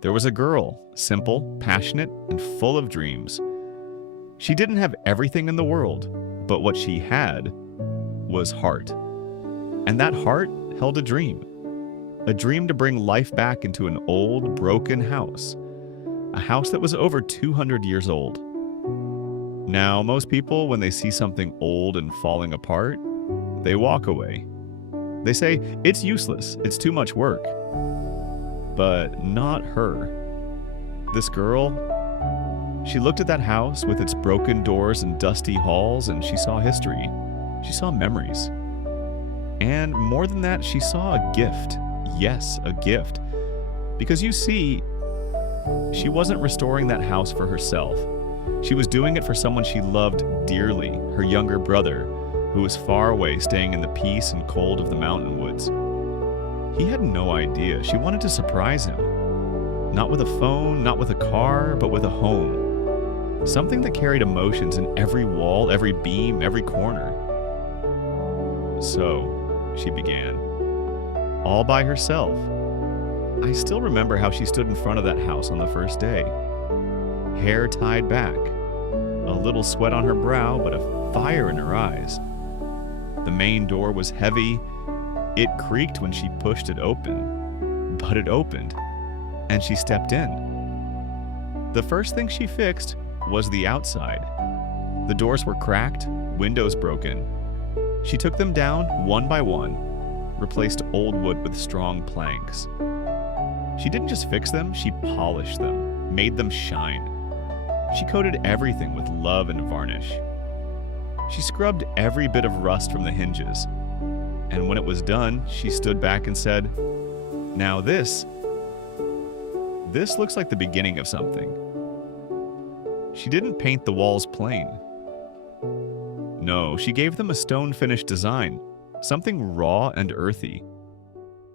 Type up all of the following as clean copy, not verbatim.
There was a girl, simple, passionate, and full of dreams. She didn't have everything in the world, but what she had was heart. And that heart held a dream to bring life back into an old, broken house, a house that was over 200 years old. Now, most people, when they see something old and falling apart, they walk away. They say, it's useless, it's too much work. But not her. This girl, she looked at that house with its broken doors and dusty halls, and she saw history. She saw memories. And more than that, she saw a gift. Yes, a gift. Because you see, she wasn't restoring that house for herself. She was doing it for someone she loved dearly, her younger brother, who was far away staying in the peace and cold of the mountain woods. He had no idea. She wanted to surprise him. Not with a phone, not with a car, but with a home. Something that carried emotions in every wall, every beam, every corner. So, she began. All by herself. I still remember how she stood in front of that house on the first day. Hair tied back, a little sweat on her brow, but a fire in her eyes. The main door was heavy. It creaked when she pushed it open, but it opened, and she stepped in. The first thing she fixed was the outside. The doors were cracked, windows broken. She took them down one by one, replaced old wood with strong planks. She didn't just fix them, she polished them, made them shine. She coated everything with love and varnish. She scrubbed every bit of rust from the hinges. And when it was done, she stood back and said, "Now this looks like the beginning of something." She didn't paint the walls plain. No, she gave them a stone-finished design, something raw and earthy,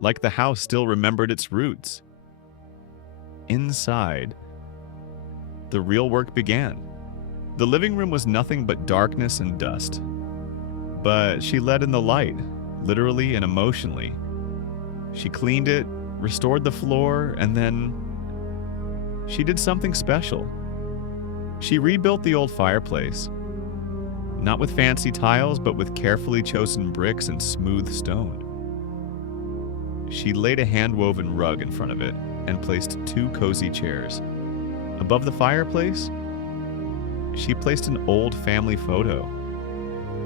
like the house still remembered its roots. Inside, the real work began. The living room was nothing but darkness and dust. But she let in the light, literally and emotionally. She cleaned it, restored the floor, and then she did something special. She rebuilt the old fireplace, not with fancy tiles, but with carefully chosen bricks and smooth stone. She laid a hand-woven rug in front of it and placed 2 cozy chairs. Above the fireplace, she placed an old family photo,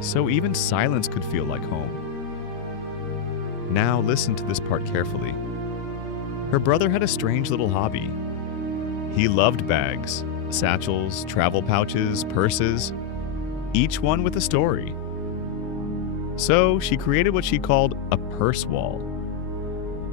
so even silence could feel like home. Now listen to this part carefully. Her brother had a strange little hobby. He loved bags, satchels, travel pouches, purses, each one with a story. So she created what she called a purse wall,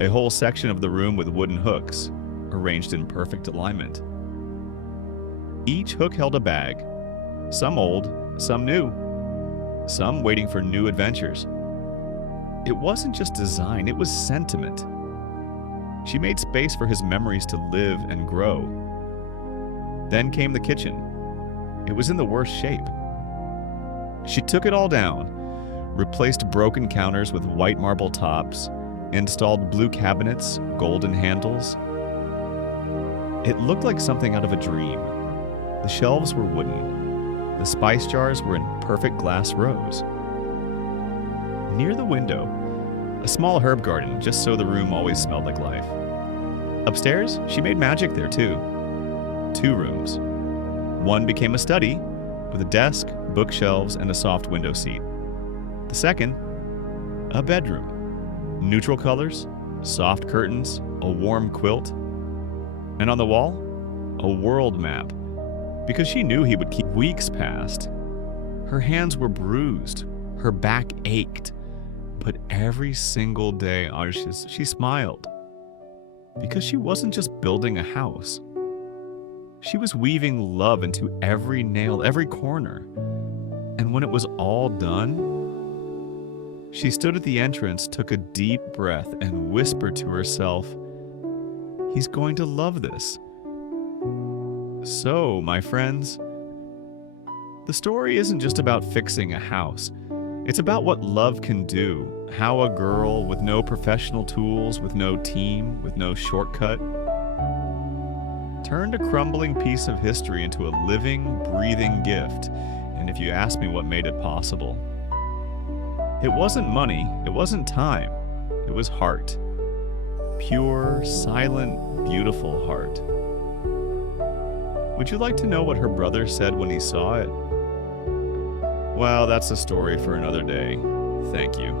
a whole section of the room with wooden hooks, arranged in perfect alignment. Each hook held a bag, some old, some new, some waiting for new adventures. It wasn't just design, it was sentiment. She made space for his memories to live and grow. Then came the kitchen. It was in the worst shape. She took it all down, replaced broken counters with white marble tops, installed blue cabinets, golden handles. It looked like something out of a dream. The shelves were wooden. The spice jars were in perfect glass rows. Near the window, a small herb garden just so the room always smelled like life. Upstairs, she made magic there too. 2 rooms. One became a study with a desk, bookshelves, and a soft window seat. The second, a bedroom. Neutral colors, soft curtains, a warm quilt. And on the wall, a world map. Because she knew he would keep. Weeks passed. Her hands were bruised. Her back ached. But every single day, she smiled. Because she wasn't just building a house. She was weaving love into every nail, every corner. And when it was all done, she stood at the entrance, took a deep breath, and whispered to herself, "He's going to love this." So, my friends, the story isn't just about fixing a house. It's about what love can do, how a girl with no professional tools, with no team, with no shortcut, turned a crumbling piece of history into a living, breathing gift. And if you ask me what made it possible, it wasn't money, it wasn't time, it was heart. Pure, silent, beautiful heart. Would you like to know what her brother said when he saw it? Well, that's a story for another day. Thank you.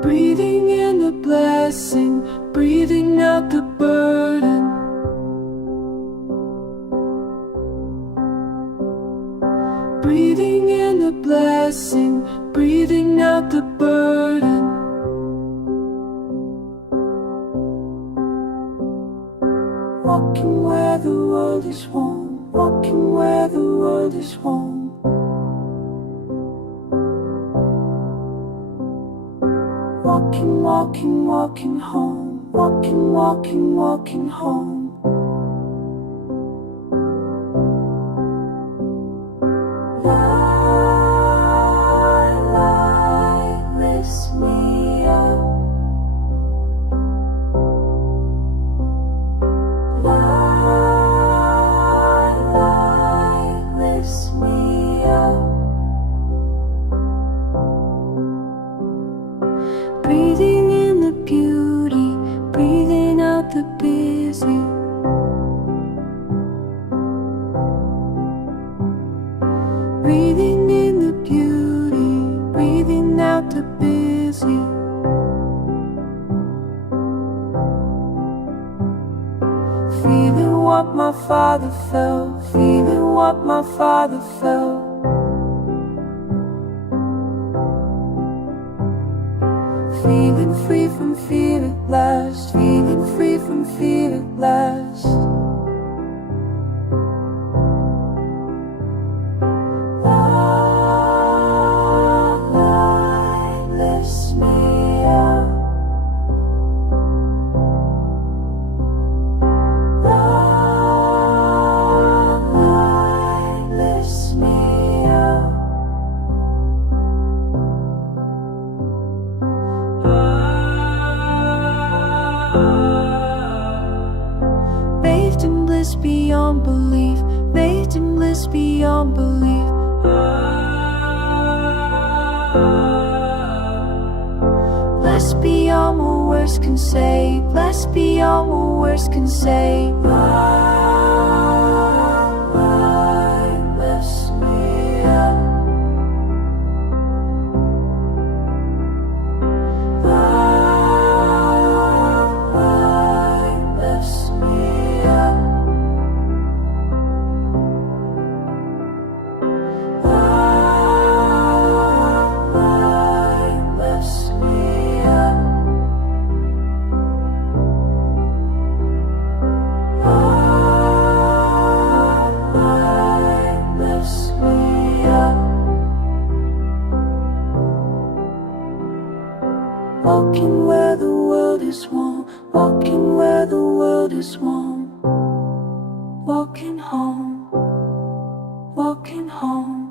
Breathing in the blessing, breathing out the burden. Breathing in the blessing, breathing out the burden. Walking where the world is warm, walking where the world is warm. Walking, walking, walking home. Walking, walking, walking home. Light lifts me up. Light lifts me up. Breathing in the beauty, breathing out the busy. Breathing in the beauty, breathing out the busy. Feeling what my father felt, feeling what my father felt. Feeling free from fear at last, feeling free from fear at last. Light lifts me up. Light lifts me up. Bathed in bliss beyond belief, bathed in bliss beyond belief. Blessed beyond what words can say, blessed beyond what words can say. Light lifts me up. Light lifts me up. Light lifts me up. Light lifts me up. Walking where the world is warm, walking where the world is warm. Walking home, walking home.